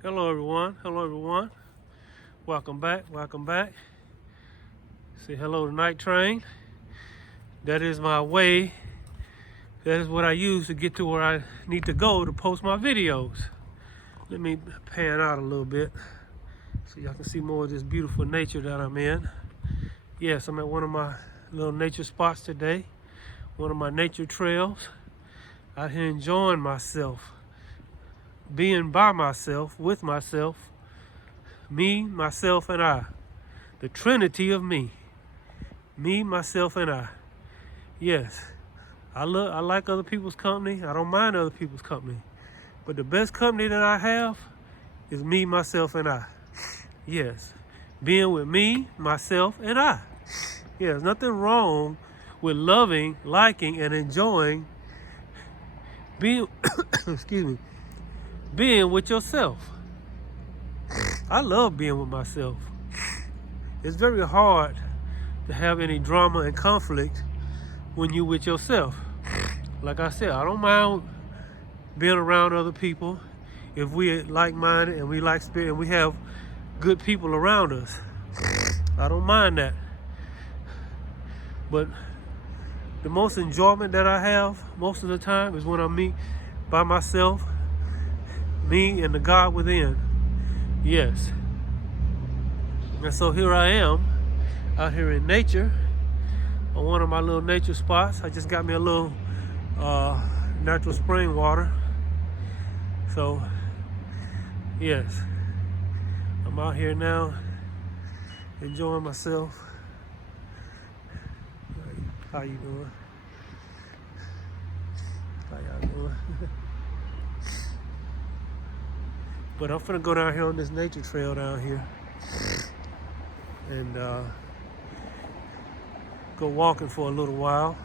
Hello everyone, hello everyone. Welcome back, welcome back. Say hello to Night Train. That is my way. That is what I use to get to where I need to go to post my videos. Let me pan out a little bit so y'all can see more of this beautiful nature that I'm in. Yes, I'm at one of my little nature spots today. One of my nature trails. Out here enjoying myself. Being by myself, with myself. Me, myself, and I. The Trinity of me. Me, myself, and I. Yes, I like other people's company. I don't mind other people's company. But the best company that I have is me, myself, and I. Yes, being with me, myself, and I. Yes, nothing wrong with loving, liking, and enjoying being, excuse me, being with yourself. I love being with myself. It's very hard to have any drama and conflict when you're with yourself. Like I said, I don't mind being around other people if we like-minded and we like spirit and we have good people around us. I don't mind that. But the most enjoyment that I have most of the time is when I'm by myself, me and the God within. Yes. And so here I am out here in nature on one of my little nature spots. I just got me a little natural spring water. So yes, I'm out here now enjoying myself. How you doing? How y'all doing? But I'm finna go down here on this nature trail down here and go walking for a little while.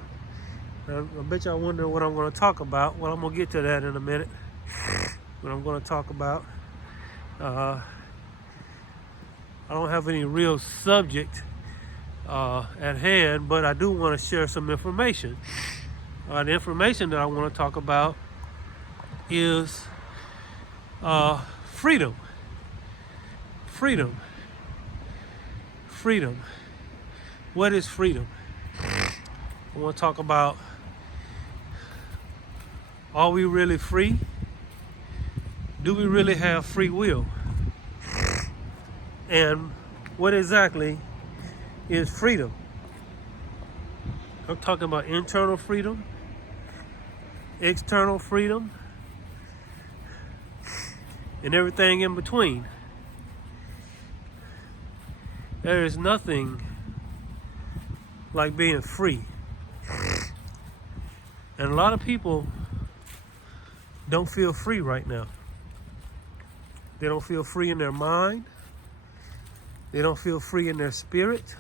I bet y'all wondering what I'm gonna talk about. Well, I'm gonna get to that in a minute. What I'm gonna talk about. I don't have any real subject at hand, but I do want to share some information. The information that I want to talk about is freedom. Freedom. Freedom. What is freedom? I want to talk about, are we really free? Do we really have free will? And what exactly is freedom? I'm talking about internal freedom, external freedom, and everything in between. There is nothing like being free. And a lot of people don't feel free right now. They don't feel free in their mind. They don't feel free in their spirit.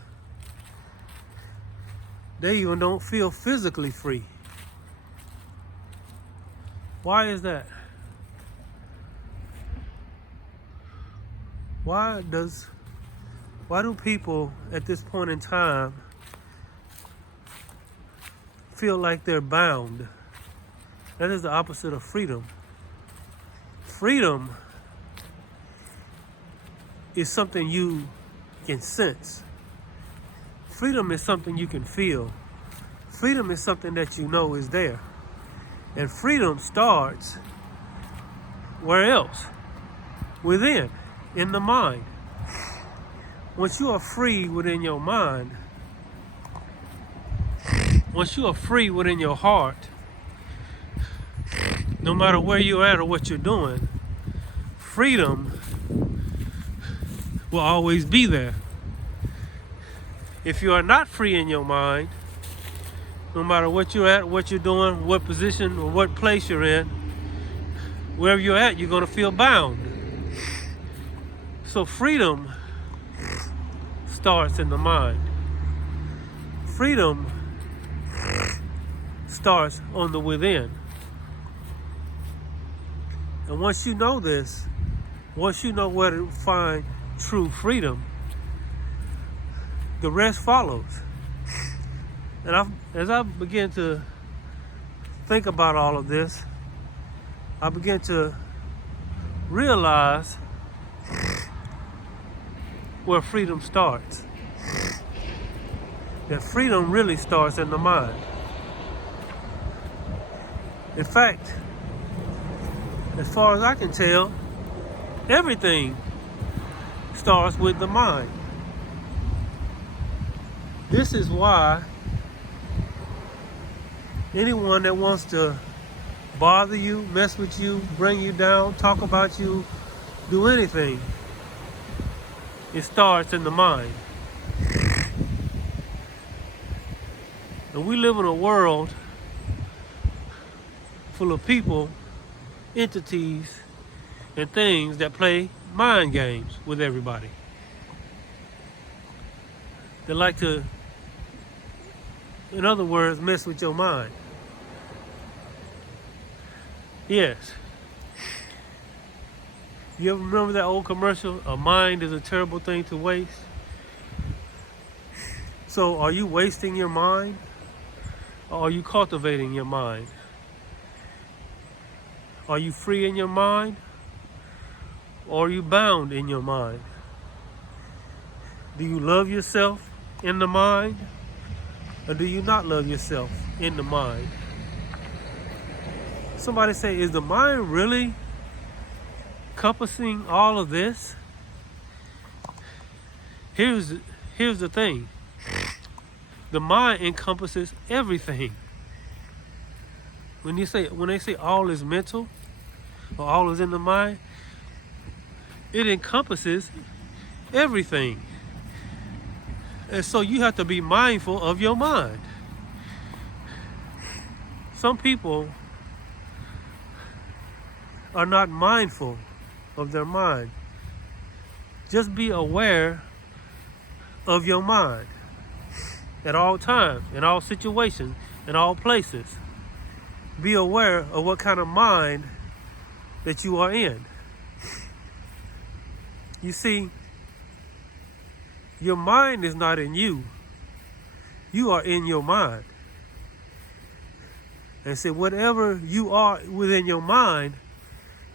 They even don't feel physically free. Why is that? Why do people at this point in time feel like they're bound? That is the opposite of freedom. Freedom is something you can sense. Freedom is something you can feel. Freedom is something that you know is there. And freedom starts where else? Within, in the mind. Once you are free within your mind, once you are free within your heart, no matter where you're at or what you're doing, freedom will always be there. If you are not free in your mind, no matter what you're at, what you're doing, what position or what place you're in, wherever you're at, you're going to feel bound. So freedom starts in the mind. Freedom starts on the within. And once you know this, once you know where to find true freedom, the rest follows. And as I begin to think about all of this, I begin to realize where freedom starts. That freedom really starts in the mind. In fact, as far as I can tell, everything starts with the mind. This is why anyone that wants to bother you, mess with you, bring you down, talk about you, do anything, it starts in the mind. And we live in a world full of people, entities, and things that play mind games with everybody. They like to, in other words, mess with your mind. Yes. You ever remember that old commercial, a mind is a terrible thing to waste? So are you wasting your mind? Or are you cultivating your mind? Are you free in your mind? Or are you bound in your mind? Do you love yourself in the mind? Or do you not love yourself in the mind? Somebody say, is the mind really encompassing all of this? Here's the thing. The mind encompasses everything. When they say all is mental or all is in the mind, it encompasses everything. And so you have to be mindful of your mind. Some people are not mindful of their mind. Just be aware of your mind at all times, in all situations, in all places. Be aware of what kind of mind that you are in. You see, your mind is not in you. You are in your mind. And so whatever you are within your mind,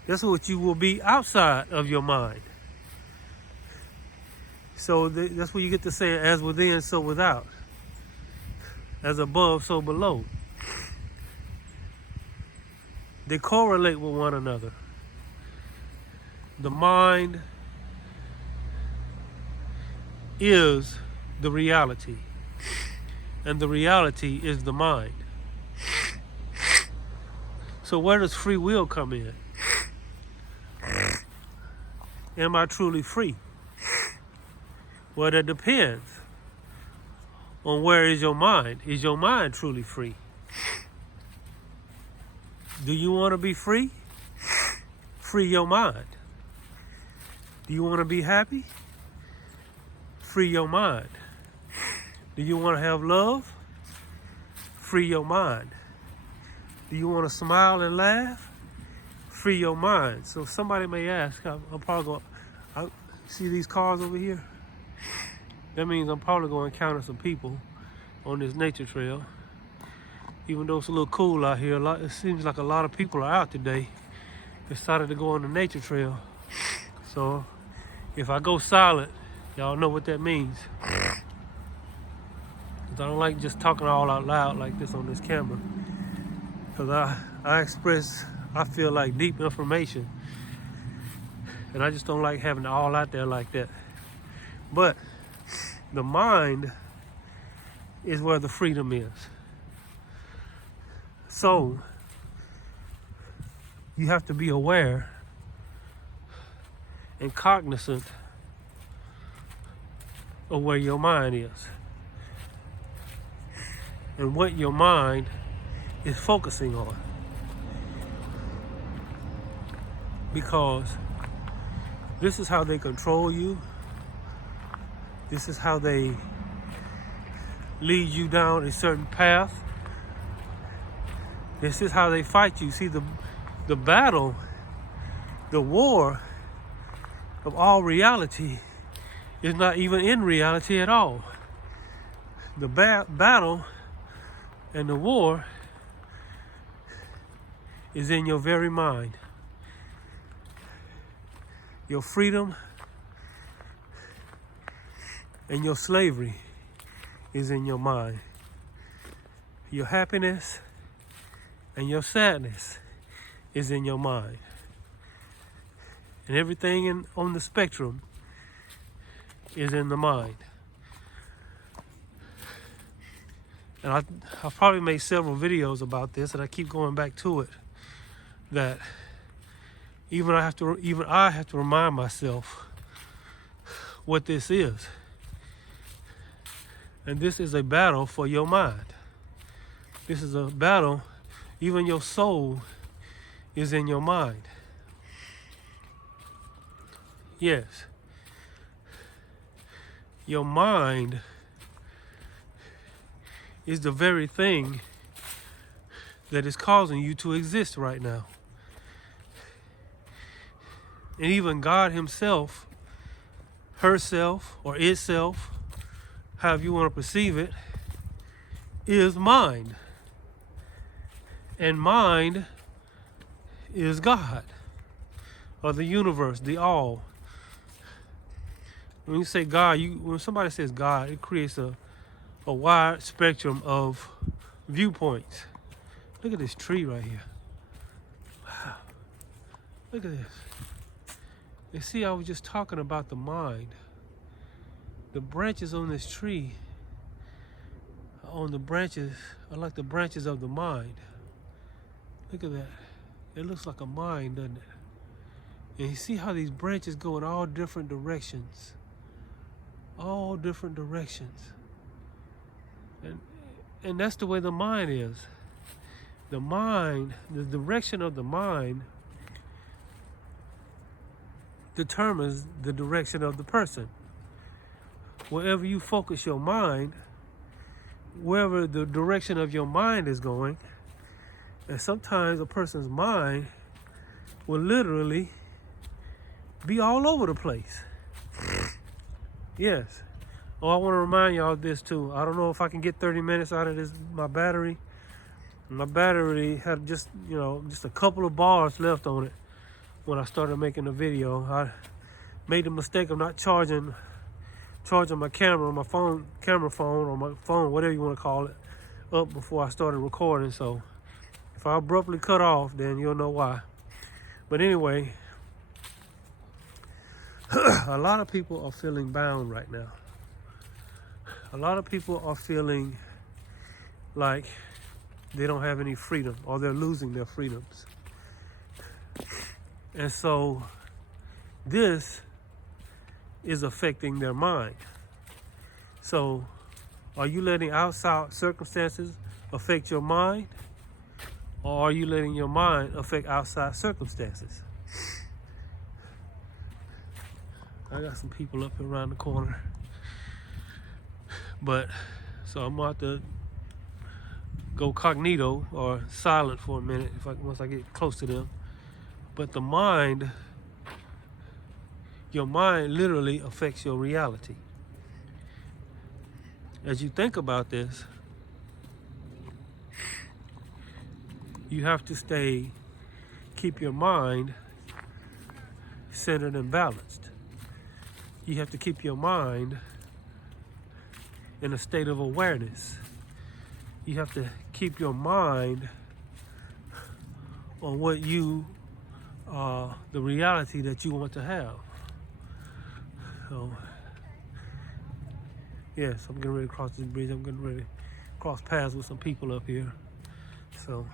that's what you will be outside of your mind. So that's where you get the saying, as within, so without. As above, so below. They correlate with one another. The mind is the reality, and the reality is the mind. So where does free will come in? Am I truly free? Well, that depends on where is your mind. Is your mind truly free? Do you want to be free? Free your mind. Do you want to be happy? Free your mind. Do you want to have love? Free your mind. Do you want to smile and laugh? Free your mind. So somebody may ask, I'm probably going, I see these cars over here? That means I'm probably going to encounter some people on this nature trail. Even though it's a little cool out here, it seems like a lot of people are out today. Decided to go on the nature trail. So if I go silent, y'all know what that means. 'Cause I don't like just talking all out loud like this on this camera. Because I feel like deep information. And I just don't like having it all out there like that. But the mind is where the freedom is. So you have to be aware and cognizant of where your mind is and what your mind is focusing on. Because this is how they control you. This is how they lead you down a certain path. This is how they fight you. See, the battle, the war of all reality is not even in reality at all. The battle and the war is in your very mind. Your freedom and your slavery is in your mind. Your happiness and your sadness is in your mind. And everything on the spectrum is in the mind. And I've probably made several videos about this, and I keep going back to it, that even I have to remind myself what this is. And this is a battle for your mind. This is a battle, even your soul is in your mind. Yes. Your mind is the very thing that is causing you to exist right now. And even God himself, herself, or itself, however you want to perceive it, is mind. And mind is God, or the universe, the all. When you say God, when somebody says God, it creates a wide spectrum of viewpoints. Look at this tree right here. Wow. Look at this. You see, I was just talking about the mind. The branches on this tree, are like the branches of the mind. Look at that. It looks like a mind, doesn't it? And you see how these branches go in all different directions. All different directions. And that's the way the mind is. The mind, the direction of the mind determines the direction of the person. Wherever you focus your mind, wherever the direction of your mind is going, and sometimes a person's mind will literally be all over the place. Yes. Oh, I want to remind y'all of this too. I don't know if I can get 30 minutes out of this. My battery had just a couple of bars left on it when I started making the video. I made the mistake of not charging my camera, camera phone, or my phone, whatever you want to call it, up before I started recording. So if I abruptly cut off, then you'll know why. But anyway, a lot of people are feeling bound right now. A lot of people are feeling like they don't have any freedom, or they're losing their freedoms. And so this is affecting their mind. So are you letting outside circumstances affect your mind? Or are you letting your mind affect outside circumstances? I got some people up here around the corner. But, so I'm about to go cognito, or silent for a minute once I get close to them. But the mind, your mind literally affects your reality. As you think about this, you have to keep your mind centered and balanced. You have to keep your mind in a state of awareness. You have to keep your mind on what the reality that you want to have. So, yes, I'm getting ready to cross this bridge. I'm getting ready to cross paths with some people up here. So,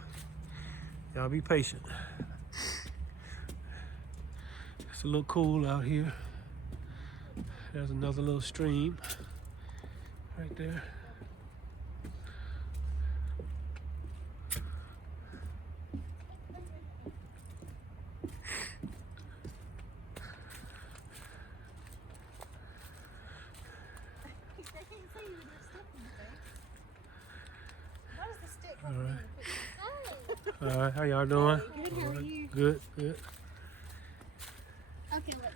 y'all be patient. It's a little cool out here. There's another little stream right there. All right. All right, how y'all doing? Good, how are you? Good, good. Okay, look.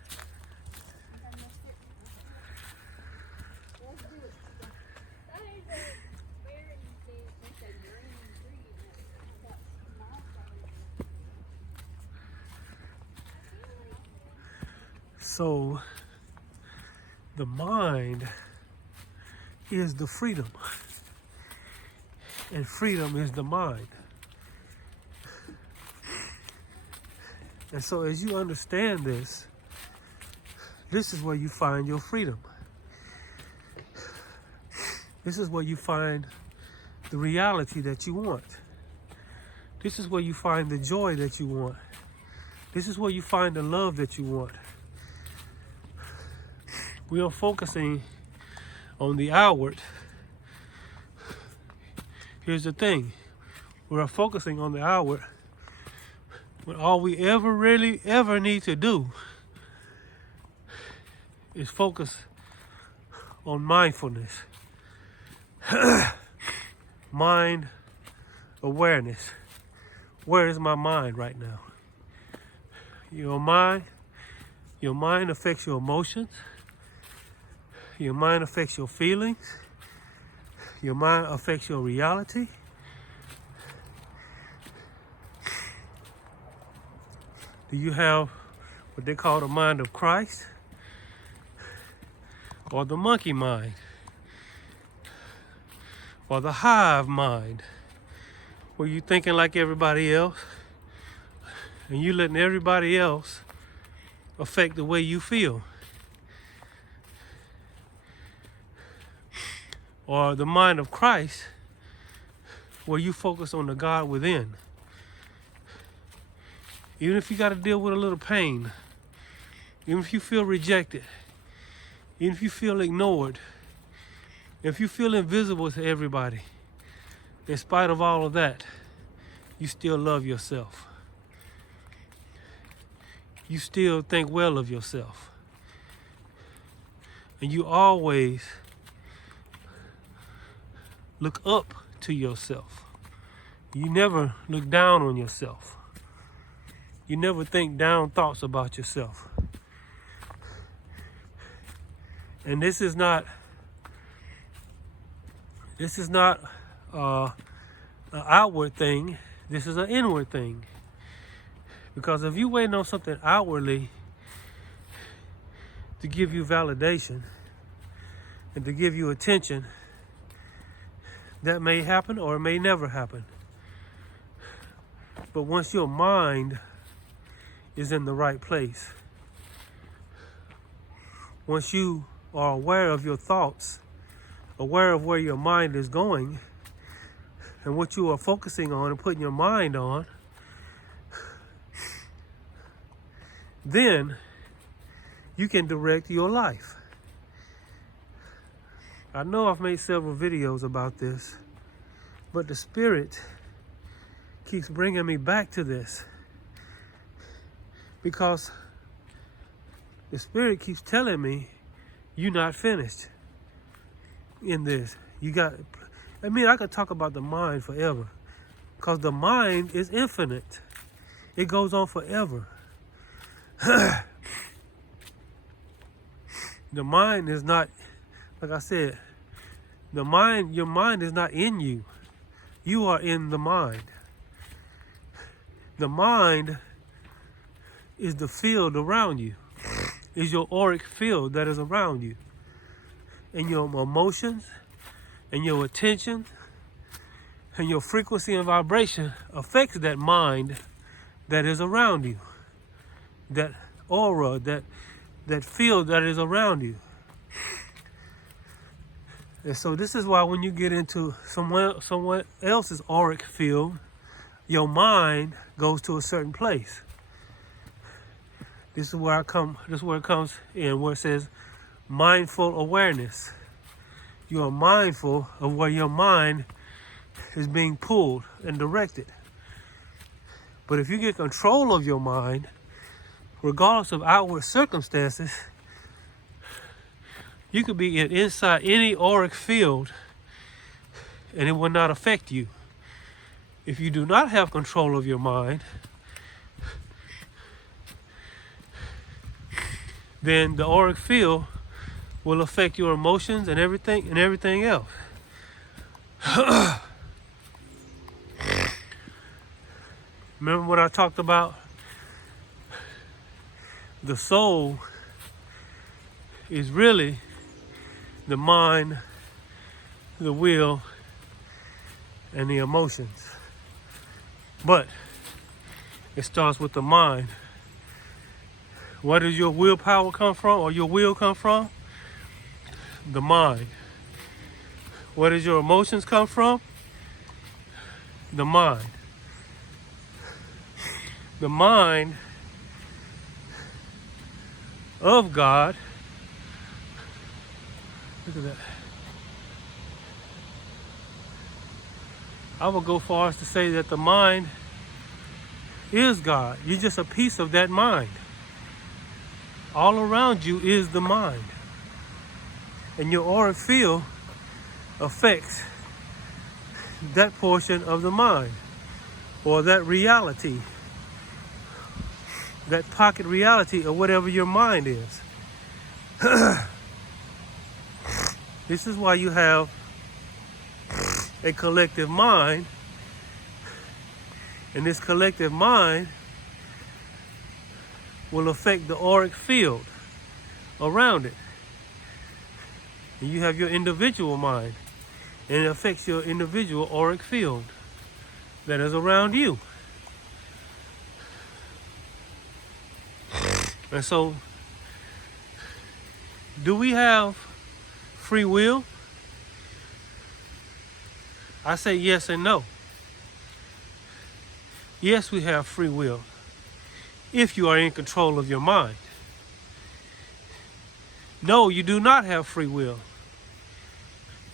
So the mind is the freedom, and freedom is the mind. And so as you understand this, this is where you find your freedom. This is where you find the reality that you want. This is where you find the joy that you want. This is where you find the love that you want. We are focusing on the outward. Here's the thing. We are focusing on the outward when all we ever need to do is focus on mindfulness. Mind awareness. Where is my mind right now? Your mind affects your emotions. Your mind affects your feelings. Your mind affects your reality. Do you have what they call the mind of Christ? Or the monkey mind? Or the hive mind? Where you thinking like everybody else and you letting everybody else affect the way you feel? Or the mind of Christ, where you focus on the God within? Even if you got to deal with a little pain, even if you feel rejected, even if you feel ignored, if you feel invisible to everybody, in spite of all of that, you still love yourself. You still think well of yourself. And you always look up to yourself. You never look down on yourself. You never think down thoughts about yourself. And this is not an outward thing. This is an inward thing. Because if you're waiting on something outwardly to give you validation and to give you attention, that may happen or it may never happen. But once your mind is in the right place, once you are aware of your thoughts, aware of where your mind is going, and what you are focusing on and putting your mind on, then you can direct your life. I know I've made several videos about this, but the Spirit keeps bringing me back to this because the Spirit keeps telling me, you're not finished in this. I could talk about the mind forever because the mind is infinite. It goes on forever. The mind is not, like I said, your mind is not in you. You are in the mind. The mind is the field around you. Is your auric field that is around you. And your emotions and your attention and your frequency and vibration affects that mind that is around you. That aura, that field that is around you. And so this is why when you get into someone else's auric field, your mind goes to a certain place. This is where it comes in, where it says mindful awareness. You are mindful of where your mind is being pulled and directed. But if you get control of your mind, regardless of outward circumstances, you could be inside any auric field and it will not affect you. If you do not have control of your mind, then the auric field will affect your emotions and everything else. Remember when I talked about the soul is really the mind, the will, and the emotions. But it starts with the mind. Where does your willpower come from, or your will come from? The mind. Where does your emotions come from? The mind. The mind of God. Look at that. I would go far as to say that the mind is God. You're just a piece of that mind. All around you is the mind. And your auric field affects that portion of the mind, or that reality, that pocket reality of whatever your mind is. This is why you have a collective mind, and this collective mind will affect the auric field around it. And you have your individual mind, and it affects your individual auric field that is around you. And so, do we have free will? I say yes and no. Yes, we have free will if you are in control of your mind. No, you do not have free will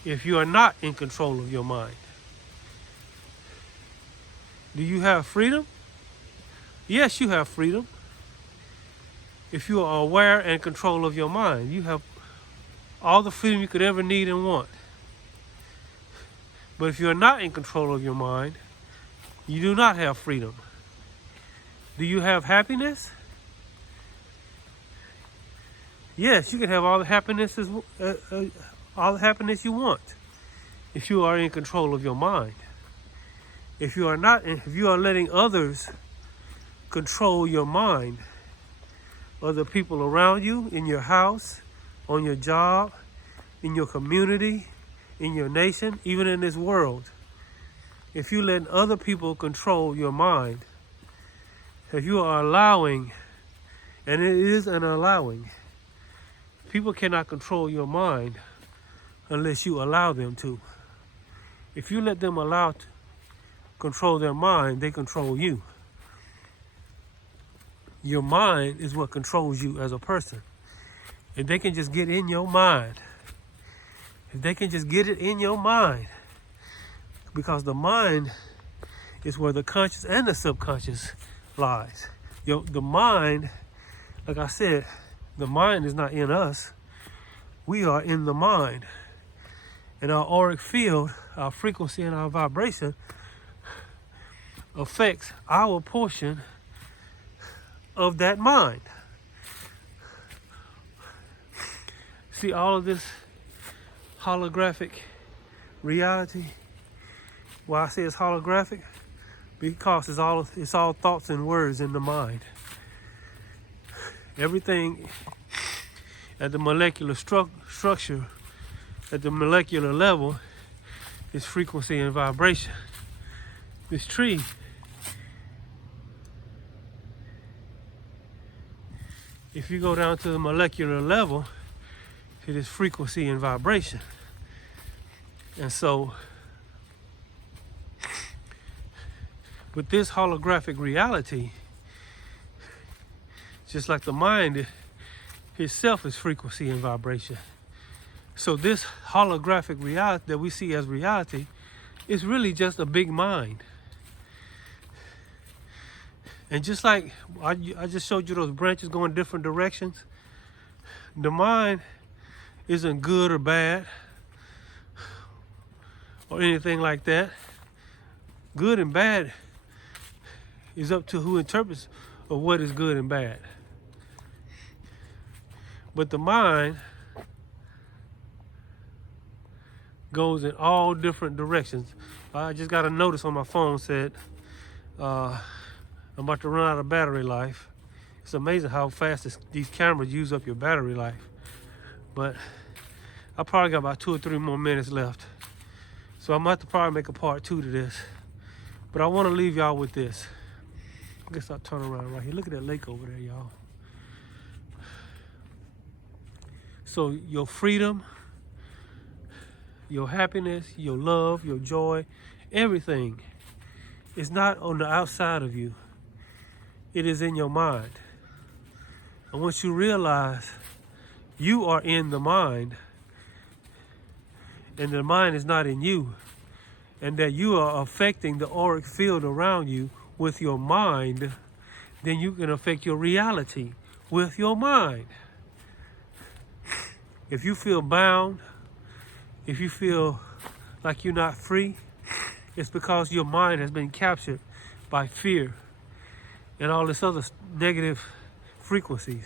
if you are not in control of your mind. Do you have freedom? Yes, you have freedom. If you are aware and control of your mind, you have all the freedom you could ever need and want. But if you are not in control of your mind, you do not have freedom. Do you have happiness? Yes, you can have all the happiness you want if you are in control of your mind. If you are not, if you are letting others control your mind, other people around you, in your house, on your job, in your community, in your nation, even in this world, if you let other people control your mind, if you are allowing, and it is an allowing, people cannot control your mind unless you allow them to. If you let them control their mind, they control you. Your mind is what controls you as a person. If they can just get in your mind, if they can just get it in your mind, because the mind is where the conscious and the subconscious lies. The mind, like I said, the mind is not in us. We are in the mind. And our auric field, our frequency and our vibration affects our portion of that mind. See, all of this holographic reality, why I say it's holographic, because it's all thoughts and words in the mind. Everything at the molecular structure, at the molecular level, is frequency and vibration. This tree, if you go down to the molecular level, it is frequency and vibration. And so, with this holographic reality, just like the mind itself is frequency and vibration. So this holographic reality that we see as reality is really just a big mind. And just like I just showed you those branches going different directions, the mind isn't good or bad or anything like that. Good and bad is up to who interprets of what is good and bad. But the mind goes in all different directions. I just got a notice on my phone said I'm about to run out of battery life. It's amazing how fast these cameras use up your battery life. But I probably got about 2 or 3 more minutes left. So I'm gonna have to probably make a part 2 to this. But I wanna leave y'all with this. I guess I'll turn around right here. Look at that lake over there, y'all. So your freedom, your happiness, your love, your joy, everything is not on the outside of you. It is in your mind. And once you realize you are in the mind, and the mind is not in you, and that you are affecting the auric field around you with your mind, then you can affect your reality with your mind. If you feel bound, if you feel like you're not free, it's because your mind has been captured by fear and all this other negative frequencies.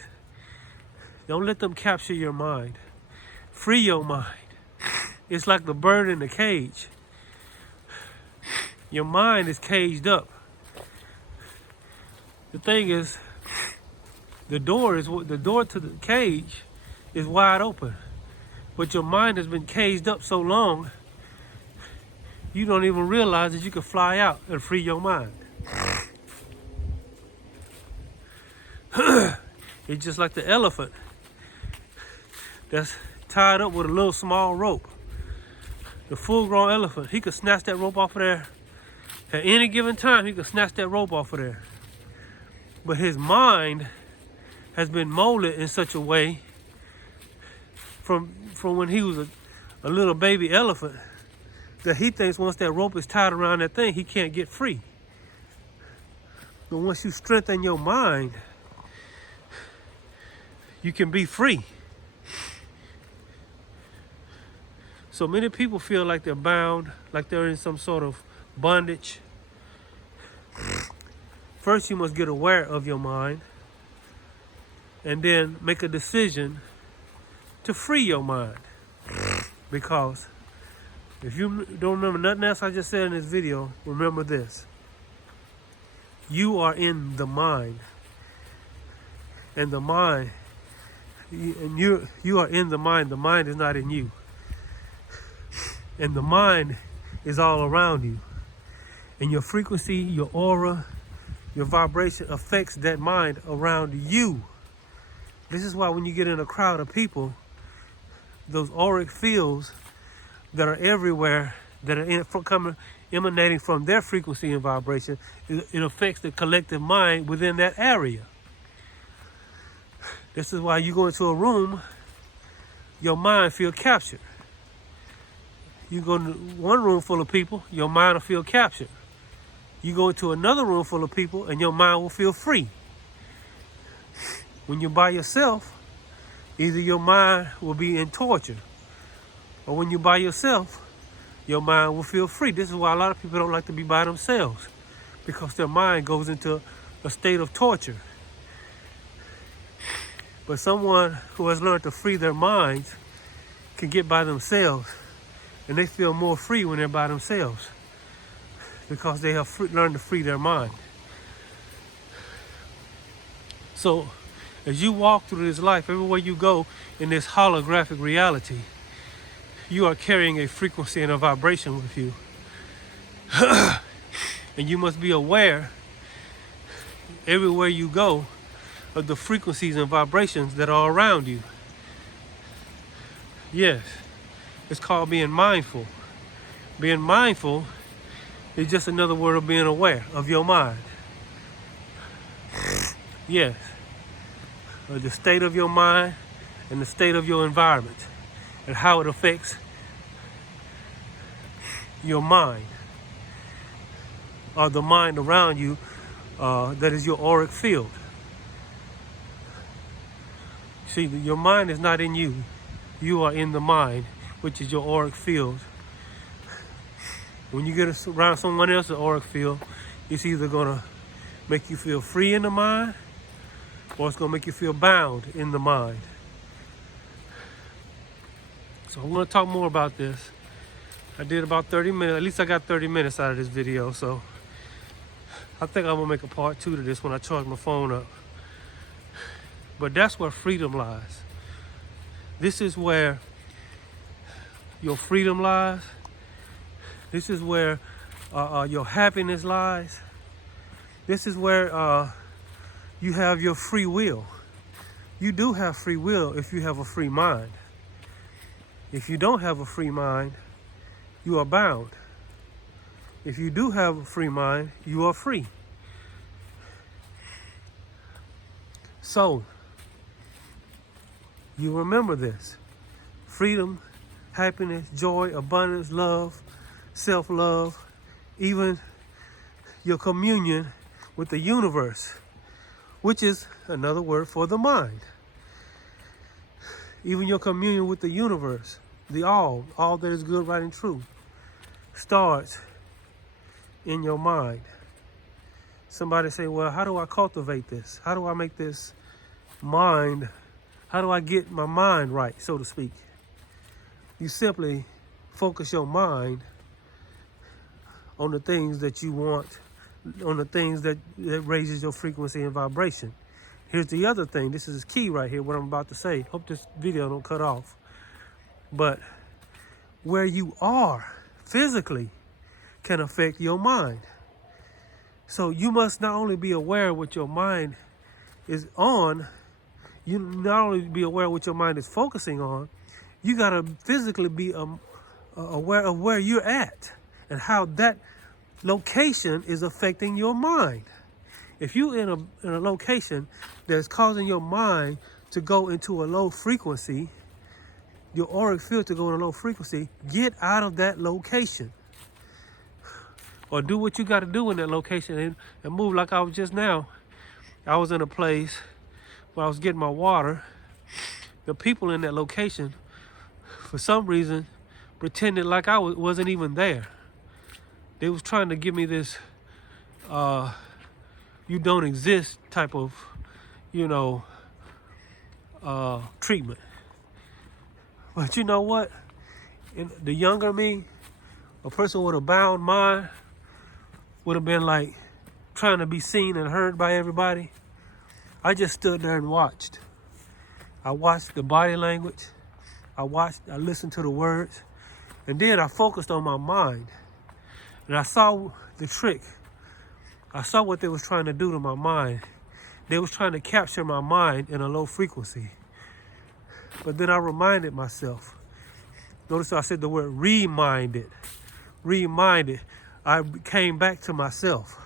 Don't let them capture your mind. Free your mind. It's like the bird in the cage. Your mind is caged up. The thing is, the door to the cage is wide open, but your mind has been caged up so long, you don't even realize that you can fly out and free your mind. It's just like the elephant that's tied up with a little small rope. The full-grown elephant, he could snatch that rope off of there. At any given time, he could snatch that rope off of there. But his mind has been molded in such a way from when he was a little baby elephant that he thinks once that rope is tied around that thing, he can't get free. But once you strengthen your mind, you can be free. So many people feel like they're bound, like they're in some sort of bondage. First, you must get aware of your mind and then make a decision to free your mind. Because if you don't remember nothing else I just said in this video, remember this. You are in the mind. And the mind, and you are in the mind. The mind is not in you. And the mind is all around you. And your frequency, your aura, your vibration affects that mind around you. This is why when you get in a crowd of people, those auric fields that are everywhere, that are emanating from their frequency and vibration, it affects the collective mind within that area. This is why you go into a room, your mind feel captured. You go to one room full of people, your mind will feel captured. You go into another room full of people and your mind will feel free. When you're by yourself, either your mind will be in torture, or when you're by yourself, your mind will feel free. This is why a lot of people don't like to be by themselves, because their mind goes into a state of torture. But someone who has learned to free their minds can get by themselves, and they feel more free when they're by themselves because they have learned to free their mind. So as you walk through this life, everywhere you go in this holographic reality, you are carrying a frequency and a vibration with you. And you must be aware everywhere you go of the frequencies and vibrations that are around you. Yes, it's called being mindful. Being mindful is just another word of being aware of your mind. Yes, the state of your mind and the state of your environment and how it affects your mind, or the mind around you, that is your auric field. See, your mind is not in you. You are in the mind, which is your auric field. When you get around someone else's auric field, it's either gonna make you feel free in the mind, or it's gonna make you feel bound in the mind. So I'm gonna talk more about this. I did about 30 minutes, at least I got 30 minutes out of this video, so I think I'm gonna make a part 2 to this when I charge my phone up. But that's where freedom lies. This is where your freedom lies. This is where your happiness lies. This is where you have your free will. You do have free will if you have a free mind. If you don't have a free mind, you are bound. If you do have a free mind, you are free. So, you remember this. Freedom, happiness, joy, abundance, love, self-love, even your communion with the universe, which is another word for the mind. Even your communion with the universe, the all that is good, right, and true, starts in your mind. Somebody say, well, how do I cultivate this? How do I make this mind? How do I get my mind right, so to speak? You simply focus your mind on the things that you want, on the things that raises your frequency and vibration. Here's the other thing. This is key right here, what I'm about to say. Hope this video don't cut off. But where you are physically can affect your mind. So you must not only be aware of what your mind is on, you not only be aware of what your mind is focusing on, you got to physically be aware of where you're at and how that location is affecting your mind. If you're in a location that's causing your mind to go into a low frequency, your auric field to go in a low frequency, get out of that location. Or do what you got to do in that location and move like I was just now. I was in a place where I was getting my water. The people in that location, for some reason, pretended like I wasn't even there. They was trying to give me this you don't exist type of, treatment. But you know what? The younger me, a person with a bound mind, would have been like trying to be seen and heard by everybody. I just stood there and watched. I watched the body language. I listened to the words. And then I focused on my mind. And I saw the trick. I saw what they was trying to do to my mind. They was trying to capture my mind in a low frequency. But then I reminded myself. Notice I said the word reminded. Reminded. I came back to myself.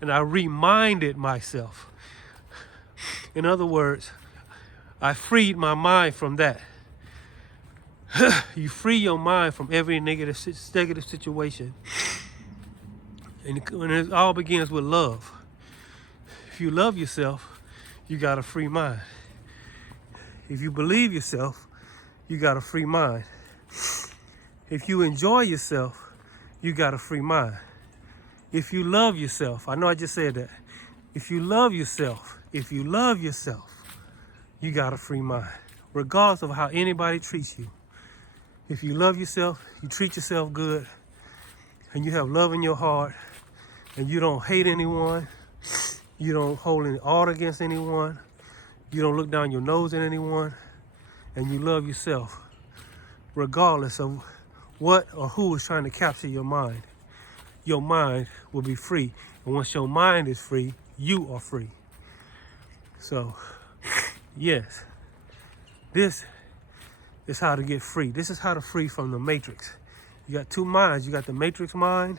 And I reminded myself. In other words, I freed my mind from that. You free your mind from every negative situation. And it all begins with love. If you love yourself, you got a free mind. If you believe yourself, you got a free mind. If you enjoy yourself, you got a free mind. If you love yourself, I know I just said that. If you love yourself, you got a free mind, regardless of how anybody treats you. If you love yourself, you treat yourself good, and you have love in your heart, and you don't hate anyone, you don't hold any art against anyone, you don't look down your nose at anyone, and you love yourself, regardless of what or who is trying to capture your mind will be free. And once your mind is free, you are free. So, yes, this is how to get free. This is how to free from the matrix. You got two minds. You got the matrix mind,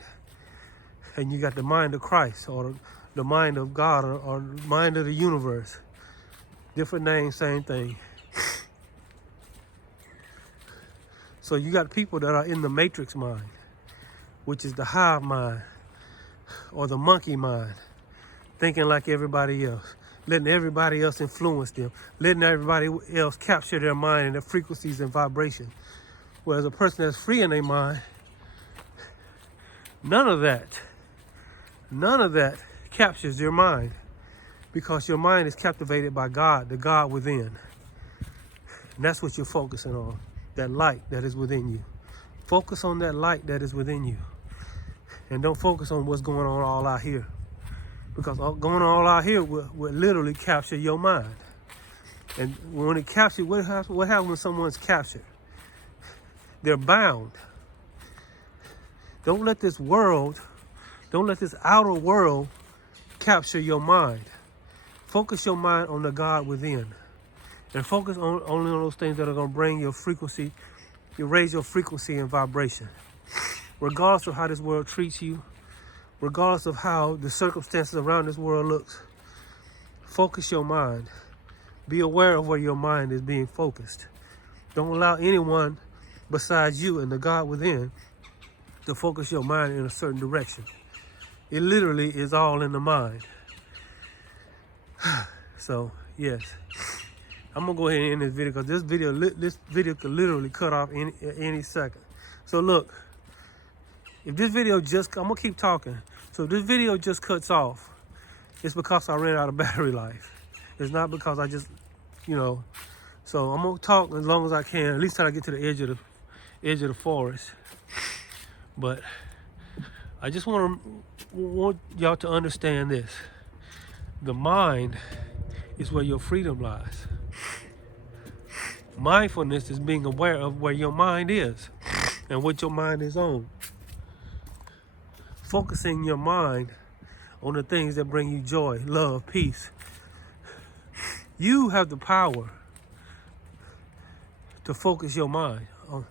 and you got the mind of Christ, or the mind of God, or the mind of the universe. Different names, same thing. So you got people that are in the matrix mind, which is the hive mind, or the monkey mind, thinking like everybody else, letting everybody else influence them, letting everybody else capture their mind and their frequencies and vibrations. Whereas a person that's free in their mind, none of that captures your mind, because your mind is captivated by God, the God within. And that's what you're focusing on, that light that is within you. Focus on that light that is within you. And don't focus on what's going on all out here. Because going on all out here will literally capture your mind. And when it captures, what happens when someone's captured? They're bound. Don't let this world, don't let this outer world capture your mind. Focus your mind on the God within. And focus only on those things that are going to bring your frequency, you raise your frequency and vibration. Regardless of how this world treats you, regardless of how the circumstances around this world looks, focus your mind. Be aware of where your mind is being focused. Don't allow anyone besides you and the God within to focus your mind in a certain direction. It literally is all in the mind. So, yes. I'm gonna go ahead and end this video because this video could literally cut off any second. So look, if this video I'm gonna keep talking. So if this video just cuts off, it's because I ran out of battery life. It's not because I just, so I'm gonna talk as long as I can, at least till I get to the edge of the forest. But I just want y'all to understand this. The mind is where your freedom lies. Mindfulness is being aware of where your mind is and what your mind is on. Focusing your mind on the things that bring you joy, love, peace. You have the power to focus your mind on.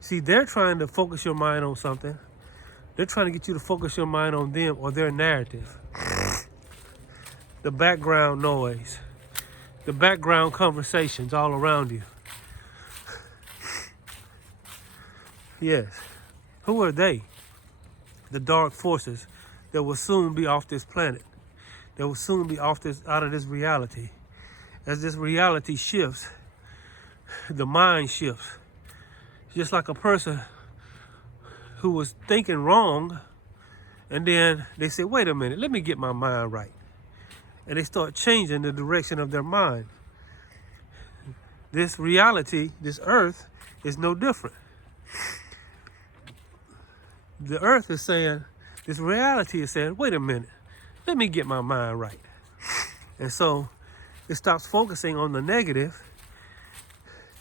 See, they're trying to focus your mind on something. They're trying to get you to focus your mind on them or their narrative. The background noise. The background conversations all around you. Yes. Who are they? The dark forces that will soon be off this planet. That will soon be out of this reality. As this reality shifts, the mind shifts. Just like a person who was thinking wrong, and then they say, wait a minute, let me get my mind right. And they start changing the direction of their mind. This reality, this earth, is no different. The earth is saying, this reality is saying, wait a minute, let me get my mind right. And so it stops focusing on the negative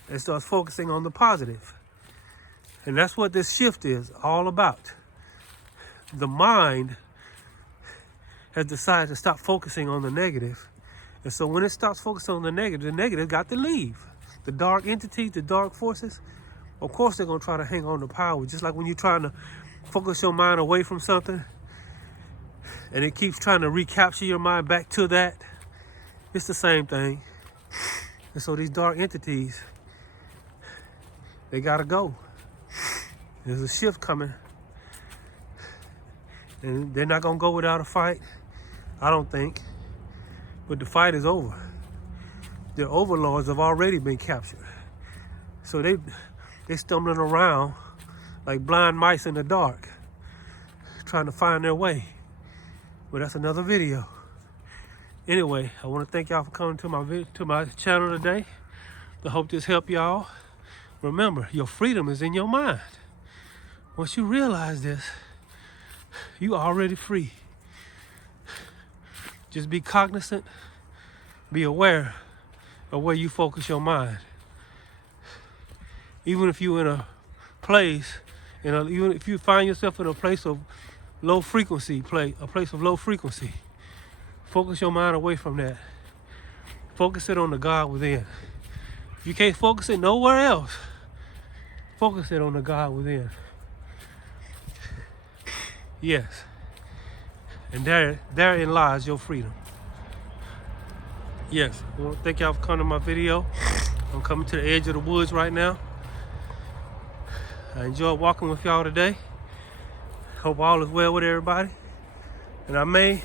and starts focusing on the positive. And that's what this shift is all about. The mind has decided to stop focusing on the negative. And so when it stops focusing on the negative got to leave. The dark entities, the dark forces, of course they're going to try to hang on to power. Just like when you're trying to focus your mind away from something and it keeps trying to recapture your mind back to that. It's the same thing. And so these dark entities, they got to go. There's a shift coming. And they're not going to go without a fight. I don't think. But the fight is over. Their overlords have already been captured. So they stumbling around like blind mice in the dark, trying to find their way. But that's another video. Anyway, I want to thank y'all for coming to my channel today. I hope this helped y'all. Remember, your freedom is in your mind. Once you realize this, you are already free. Just be cognizant, be aware of where you focus your mind. Even if you're in a place, even if you find yourself in a place of low frequency, focus your mind away from that. Focus it on the God within. If you can't focus it nowhere else, focus it on the God within. Yes. And therein lies your freedom. Yes. I want to thank y'all for coming to my video. I'm coming to the edge of the woods right now. I enjoyed walking with y'all today. Hope all is well with everybody. And I may,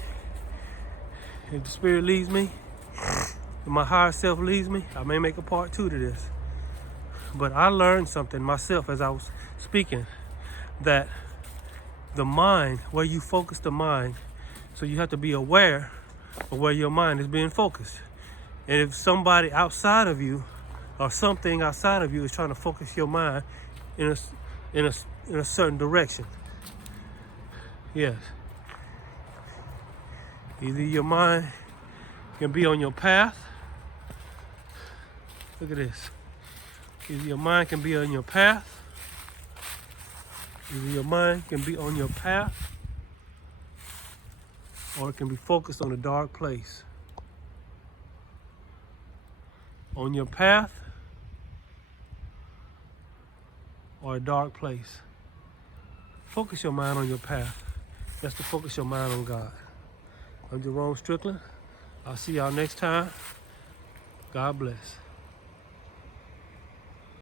if the spirit leads me, if my higher self leads me, I may make a part 2 to this. But I learned something myself as I was speaking, that the mind, where you focus the mind, so you have to be aware of where your mind is being focused. And if somebody outside of you or something outside of you is trying to focus your mind in a certain direction, yes, either your mind can be on your path Look at this. Either your mind can be on your path. Either your mind can be on your path, or it can be focused on a dark place. On your path, or a dark place. Focus your mind on your path. That's to focus your mind on God. I'm Jerome Strickland. I'll see y'all next time. God bless.